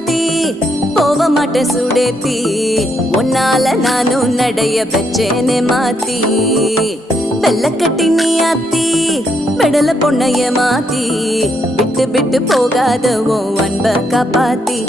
சாத்தி போக மாட்டேன் சுடேத்தி உன்னால நானும் நடைய வச்சேனே மாத்தி வெள்ளக்கட்டி நீ ஆத்தி பெடல பொண்ணைய மாத்தி விட்டு விட்டு போகாத உன் அன்ப காப்பாத்தி